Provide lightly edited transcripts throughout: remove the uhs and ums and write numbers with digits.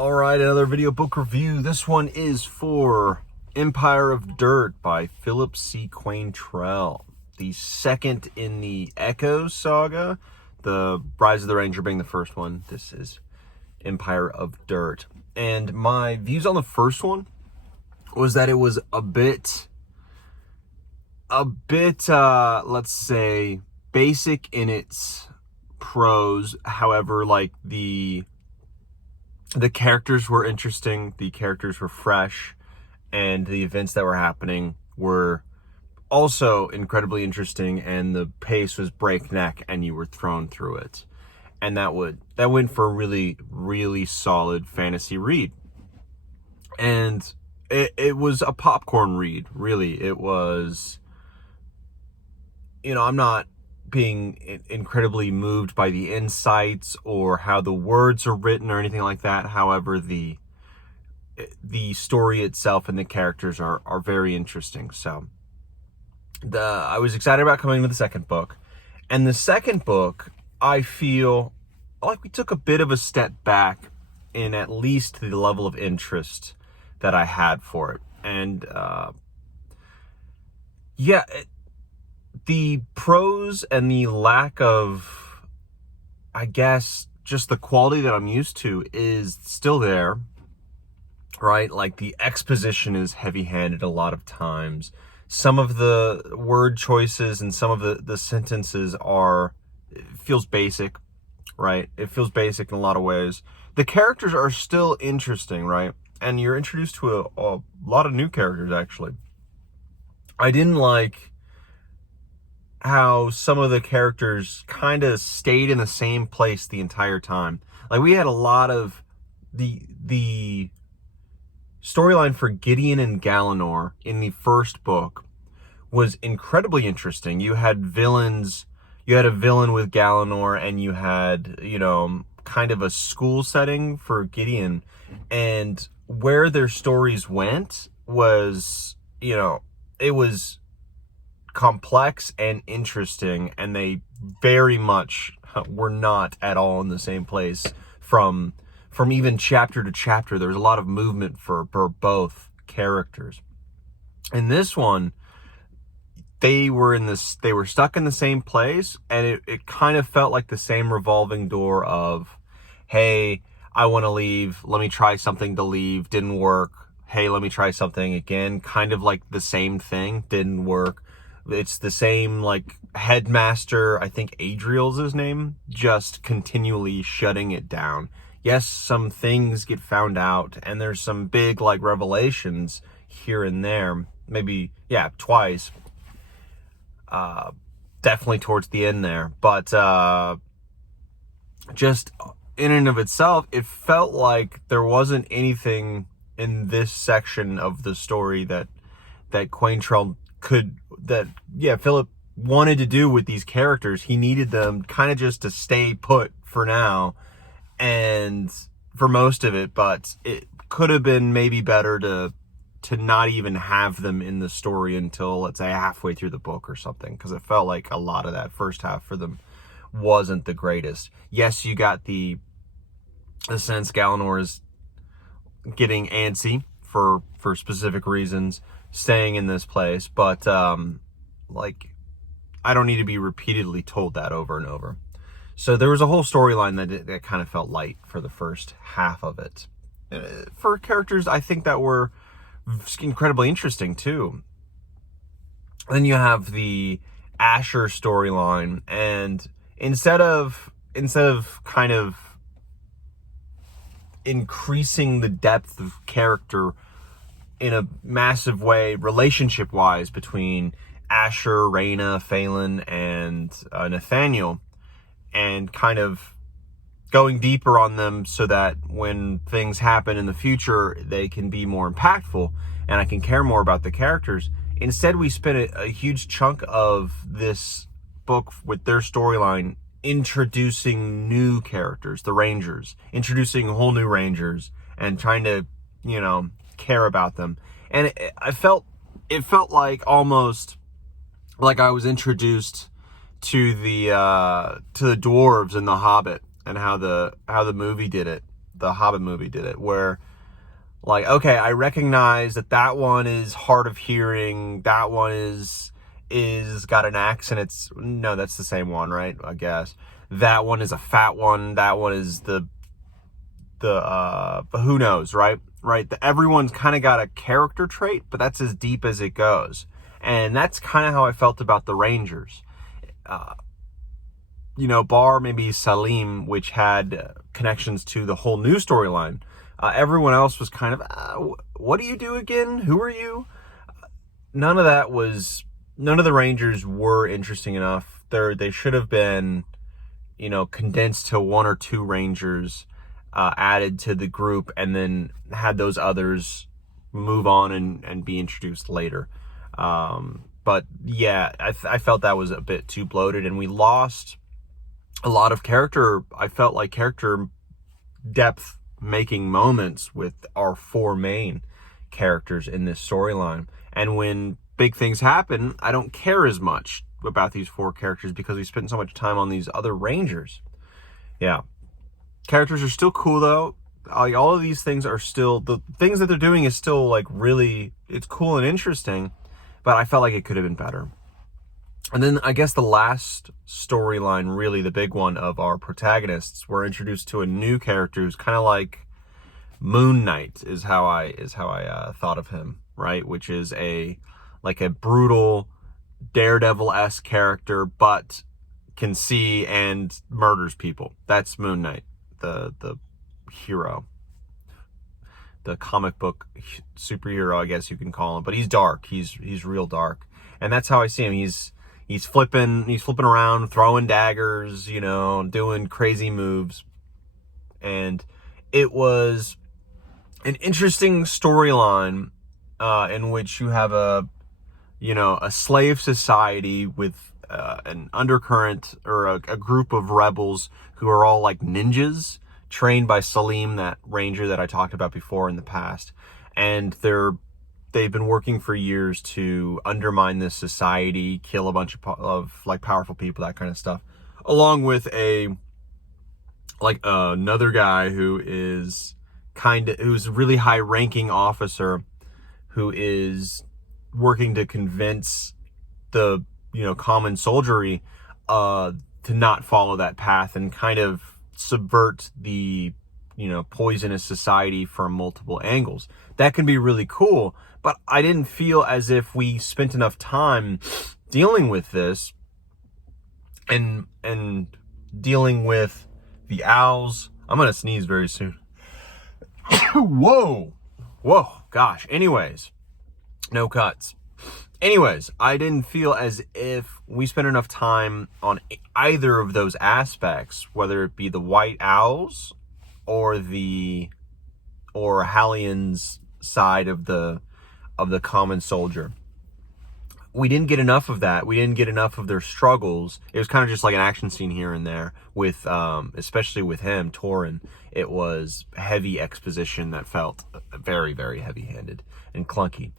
All right, another video book review. This one is for Empire of Dirt by Philip C. Quaintrell, the second in the Echoes saga, the Rise of the Ranger being the first one. This is Empire of Dirt. And my views on the first one was that it was a bit, let's say, basic in its prose. However, like the characters were interesting, the characters were fresh, and the events that were happening were also incredibly interesting, and the pace was breakneck and you were thrown through it. And that went for a really, really solid fantasy read. And it was a popcorn read, really. It was, I'm not being incredibly moved by the insights or how the words are written or anything like that. However, the story itself and the characters are very interesting. So I was excited about coming to the second book. And the second book, I feel like we took a bit of a step back in at least the level of interest that I had for it. And the prose and the lack of, I guess, just the quality that I'm used to is still there, right? Like the exposition is heavy-handed a lot of times. Some of the word choices and some of the sentences it feels basic, right? It feels basic in a lot of ways. The characters are still interesting, right? And you're introduced to a lot of new characters, actually. I didn't like how some of the characters kind of stayed in the same place the entire time. Like, we had a lot of the storyline for Gideon and Galanor in the first book was incredibly interesting. You had villains, you had a villain with Galanor, and you had, kind of a school setting for Gideon. And where their stories went was, it was complex and interesting, and they very much were not at all in the same place from even chapter to chapter. There was a lot of movement for both characters. In this one, they were stuck in the same place, and it kind of felt like the same revolving door of, hey, I want to leave, let me try something to leave, didn't work, hey, let me try something again, kind of like the same thing, didn't work. It's the same, like, headmaster, I think Adriel's his name, just continually shutting it down. Yes, some things get found out, and there's some big, like, revelations here and there. Maybe, twice. Definitely towards the end there. But just in and of itself, it felt like there wasn't anything in this section of the story that Quaintrell Philip wanted to do with these characters. He needed them kind of just to stay put for now and for most of it, but it could have been maybe better to not even have them in the story until, let's say, halfway through the book or something, because it felt like a lot of that first half for them wasn't the greatest. Yes, you got the sense Galanor is getting antsy for specific reasons, staying in this place, but I don't need to be repeatedly told that over and over. So there was a whole storyline that kind of felt light for the first half of it. For characters, I think that were incredibly interesting too. Then you have the Asher storyline, and instead of kind of increasing the depth of character in a massive way, relationship-wise, between Asher, Reyna, Phelan, and Nathaniel, and kind of going deeper on them so that when things happen in the future, they can be more impactful, and I can care more about the characters. Instead, we spent a huge chunk of this book with their storyline introducing new characters, the Rangers, introducing whole new Rangers, and trying to, care about them. And it felt almost like I was introduced to the dwarves in The Hobbit, and how the movie did it. the Hobbit movie did it, where like, okay, I recognize that one is hard of hearing, that one is got an accent. No, that's the same one, right? I guess that one is a fat one. That one is the who knows, right? Everyone's kind of got a character trait, but that's as deep as it goes. And that's kind of how I felt about the Rangers. Bar maybe Salim, which had connections to the whole new storyline. Everyone else was kind of, what do you do again? Who are you? None of the Rangers were interesting enough. They should have been, condensed to one or two Rangers, added to the group, and then had those others move on and be introduced later. But yeah, I felt that was a bit too bloated, and we lost a lot of character. I felt like character depth making moments with our four main characters in this storyline. And when big things happen, I don't care as much about these four characters because we spent so much time on these other Rangers. Yeah. Characters are still cool though. All of these things are still, the things that they're doing is still like really, it's cool and interesting, but I felt like it could have been better. And then I guess the last storyline, really the big one of our protagonists, we're introduced to a new character who's kind of like Moon Knight is how I thought of him, right? Which is a brutal Daredevil-esque character, but can see and murders people. That's Moon Knight, the hero, the comic book superhero, I guess you can call him. But he's dark. He's real dark, and that's how I see him. He's flipping around, throwing daggers, doing crazy moves. And it was an interesting storyline in which you have a slave society with an undercurrent, or a group of rebels who are all like ninjas, trained by Salim, that ranger that I talked about before in the past. And they've been working for years to undermine this society, kill a bunch of like powerful people, that kind of stuff, along with another guy who's a really high ranking officer who is working to convince the common soldiery to not follow that path and kind of subvert the poisonous society from multiple angles. That can be really cool, but I didn't feel as if we spent enough time dealing with this and dealing with the owls. I'm gonna sneeze very soon. Whoa, gosh. Anyways, no cuts. Anyways, I didn't feel as if we spent enough time on either of those aspects, whether it be the white owls or Hallian's side of the common soldier. We didn't get enough of that. We didn't get enough of their struggles. It was kind of just like an action scene here and there with, especially with him, Torin. It was heavy exposition that felt very, very heavy-handed and clunky.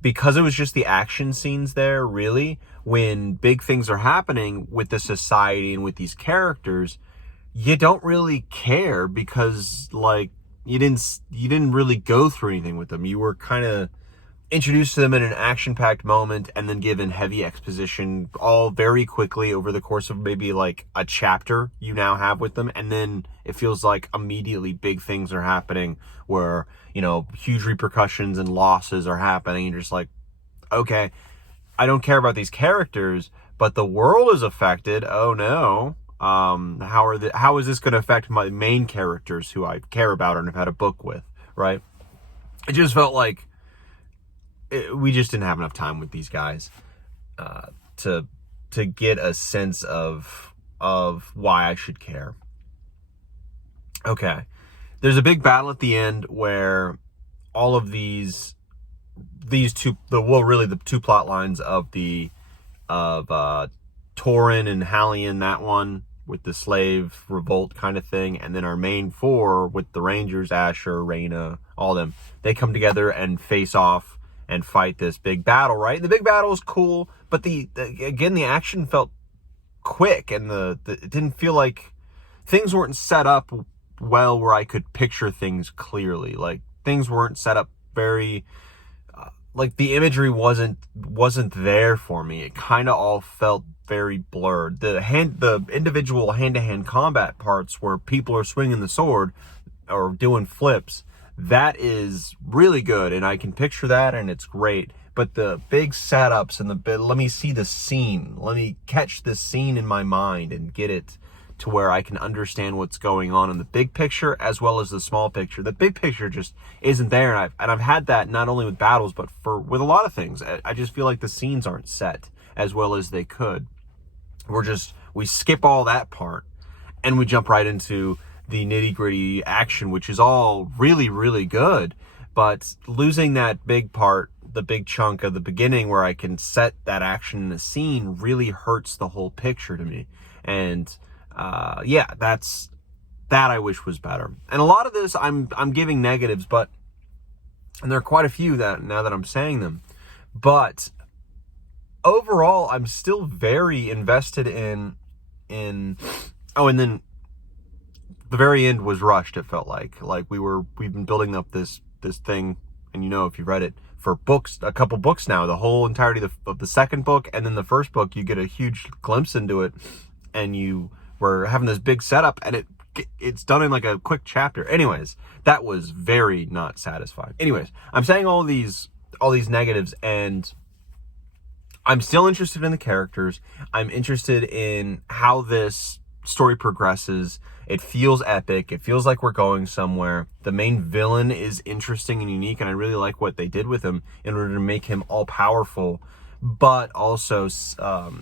Because it was just the action scenes there, really, when big things are happening with the society and with these characters, you don't really care because, like, you didn't really go through anything with them. You were kind of introduced to them in an action-packed moment and then given heavy exposition all very quickly over the course of maybe like a chapter you now have with them. And then it feels like immediately big things are happening where, huge repercussions and losses are happening. And you're just like, okay, I don't care about these characters, but the world is affected. Oh no. How is this going to affect my main characters who I care about and have had a book with, right? It just felt like we just didn't have enough time with these guys to get a sense of why I should care. Okay, there's a big battle at the end where all of the two plot lines of Torin and Hallian, that one with the slave revolt kind of thing, and then our main four with the Rangers, Asher, Reyna, all them, they come together and face off and fight this big battle, right? The big battle is cool, but the action felt quick, and it didn't feel like things weren't set up well where I could picture things clearly. Like, things weren't set up very, like, the imagery wasn't there for me. It kind of all felt very blurred. The individual hand-to-hand combat parts where people are swinging the sword or doing flips, that is really good, and I can picture that, and it's great. But the big setups and let me see the scene, let me catch the scene in my mind and get it to where I can understand what's going on in the big picture as well as the small picture. The big picture just isn't there, and I've had that not only with battles but with a lot of things. I just feel like the scenes aren't set as well as they could. We skip all that part and we jump right into the nitty-gritty action, which is all really, really good. But losing that big part, the big chunk of the beginning where I can set that action in a scene, really hurts the whole picture to me. And yeah, that I wish was better. And a lot of this I'm giving negatives, and there are quite a few that now that I'm saying them, but overall I'm still very invested in oh, and then the very end was rushed. It felt like we've been building up this thing, and if you've read it, for a couple books now, the whole entirety of the second book, and then the first book, you get a huge glimpse into it, and we're having this big setup, and it's done in like a quick chapter. Anyways, that was very not satisfying. Anyways, I'm saying all these negatives, and I'm still interested in the characters. I'm interested in how this story progresses. It feels epic. It feels like we're going somewhere. The main villain is interesting and unique, and I really like what they did with him in order to make him all powerful. But also,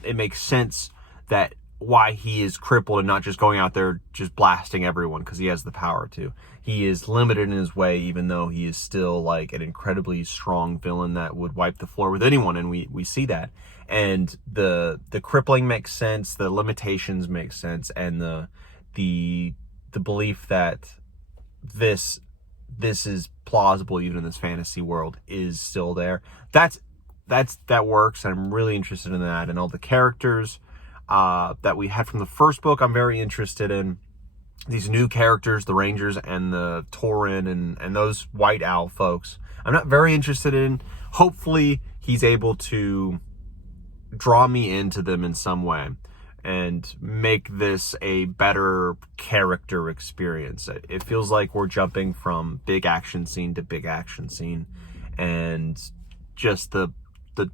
it makes sense that why he is crippled and not just going out there just blasting everyone because he has the power to. He is limited in his way, even though he is still like an incredibly strong villain that would wipe the floor with anyone, and we see that. And the crippling makes sense, the limitations make sense, and the belief that this is plausible even in this fantasy world is still there. That works, and I'm really interested in that. And all the characters that we had from the first book, I'm very interested in. These new characters, the Rangers and the Tauren and those White Owl folks, I'm not very interested in. Hopefully he's able to draw me into them in some way and make this a better character experience. It feels like we're jumping from big action scene to big action scene, and just the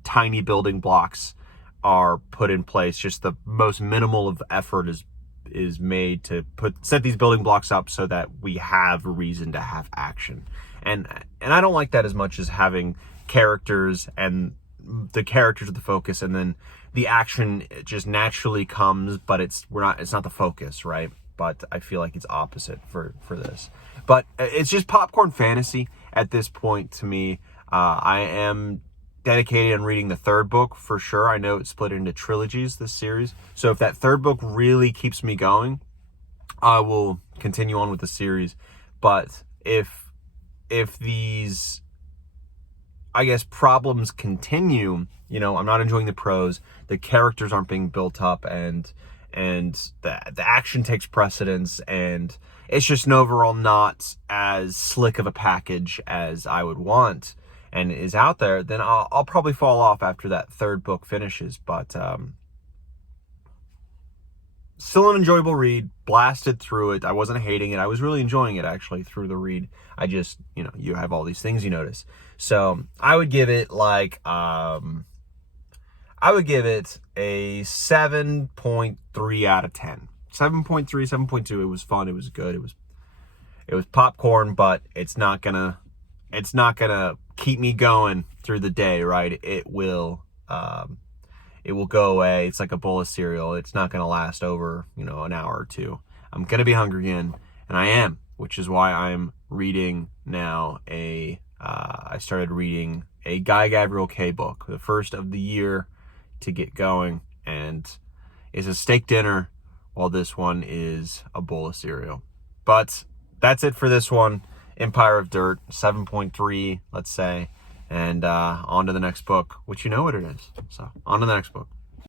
tiny building blocks are put in place. Just the most minimal of effort is made to set these building blocks up so that we have a reason to have action. And I don't like that as much as having characters and the characters are the focus, and then the action just naturally comes, but it's not the focus, right? But I feel like it's opposite for this. But it's just popcorn fantasy at this point to me. I am dedicated on reading the third book for sure. I know it's split into trilogies, this series. So if that third book really keeps me going, I will continue on with the series. But if these, I guess, problems continue, I'm not enjoying the prose, the characters aren't being built up, and the action takes precedence, and it's just an overall not as slick of a package as I would want and is out there, then I'll probably fall off after that third book finishes. But still an enjoyable read, blasted through it. I wasn't hating it. I was really enjoying it, actually, through the read. I just, you have all these things you notice. So I would give it a 7.3 out of 10. 7.3, 7.2. It was fun. It was good. It was popcorn, but it's not gonna keep me going through the day, right? It will go away. It's like a bowl of cereal. It's not gonna last over, an hour or two. I'm gonna be hungry again, and I am, which is why I'm reading now I started reading a Guy Gavriel Kay book, the first of the year to get going, and it's a steak dinner while this one is a bowl of cereal. But that's it for this one. Empire of Dirt, 7.3, let's say, and on to the next book, which you know what it is. So on to the next book.